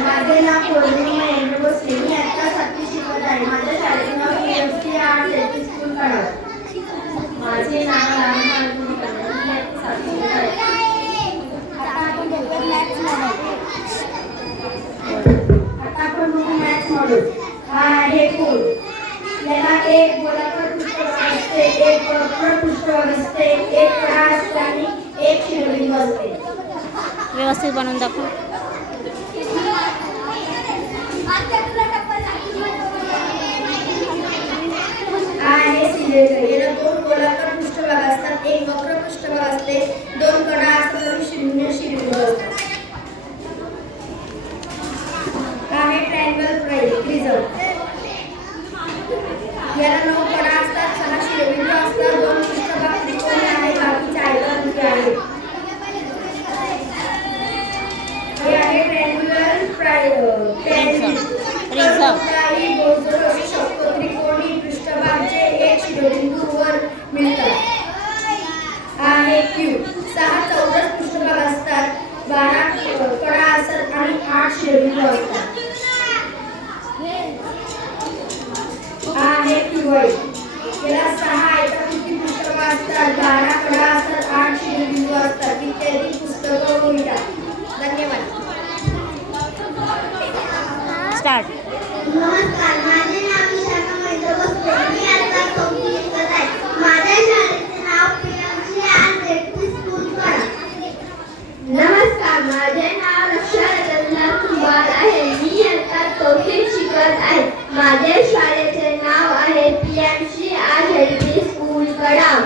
माझे नाव पौर्णिमा महेंद्र भोसले. मी आता 7वी शिकत आहे. माझ्या शाळेचे नाव PMC art LP. School Kadav. माझे नाव राणी मालगुडी कन्या. मी आता 7वी शिकत आहे. आता आपण बघू मॅथ्स मॉडेल. हा आहे फूल. याला एक गोलाकार पृष्ठभाग असते, एक वक्र पृष्ठभाग असते, एक कडा असते आणि एक शिरोबिंदू असते. व्यवस्थित बनवून दाखव. आहे सिलेंडर. याला दोन गोलाकार पृष्ठभाग असतात, एक वक्र पृष्ठभाग असते, दोन कडा असतात आणि शून्य शिरोबिंदू असतात. आहे ट्रायंगल प्रिझम. याला 9 कडा असतात, 6 शिरोबिंदू असतात, दोन पृष्ठभाग त्रिकोणी आहे, बाकीचे आयताकृती आहे. हे आहे ट्रायंगुलर प्रिझम. कोणताही गोलगोल असू शकतो. त्रिकोणी पृष्ठभागाचे एक शिरोबिंदू वर मिळतात. आहे क्यूब. 6 चौरस पृष्ठभाग असतात, 12 कडा असतात आणि 8 शिरोबिंदू असतात. आहे क्यूबॉइड. याला 6 आयताकृती पृष्ठभाग असतात, 12 कडा असतात, 8 शिरोबिंदू असतात. इत्यादी पुस्तकं मिळतात. धन्यवाद. स्टार्ट. नमस्कार, माझे नाव विशाखा महेंद्र भोसले. मी आता 4वी शिकत आहे. माझ्या शाळेचे नाव PMC art LP. School Kadav. नमस्कार, माझे नाव रक्षा रतनलाल कुंभार आहे. मी आता 4वी शिकत आहे. माझ्या शाळेचे नाव आहे PMC art LP. School Kadav.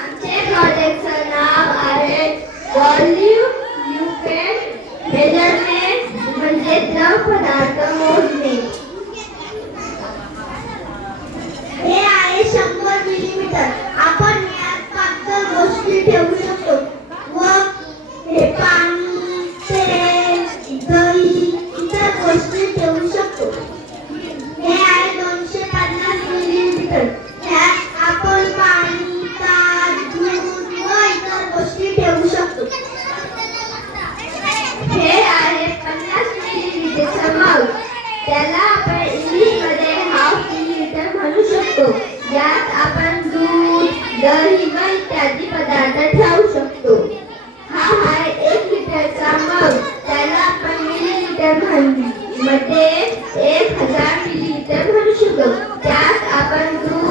आमचे प्रोजेक्टचं नाव आहे व्हॉल्यूम युनिट मेजरमेंट म्हणजे द्रव पदार्थ मोजणे. हे आहे 100 मिलीमीटर. आपण यात पातळ गोष्टी ठेवू शकतो व हे पाणी, तेल, दही इतर गोष्टी ठेवू शकतो. हे आहे 250 मिलीमीटर. ह्यात आपण पाणी, ताक, दूध व इतर गोष्टी ठेवू शकतो. हे आहे 50 मिलीलीटरचा माऊस. त्याला आपण इंग्लिशमध्ये हाफ मिलीलीटर म्हणू शकतो. यात आपण दूध, दही व इत्यादी पदार्थ ठेवू शकतो. हा आहे 1 लिटरचा मग. त्याला आपण मिलीलीटर मध्ये 1000 मिलीलीटर म्हणू शकतो. त्यात आपण दूध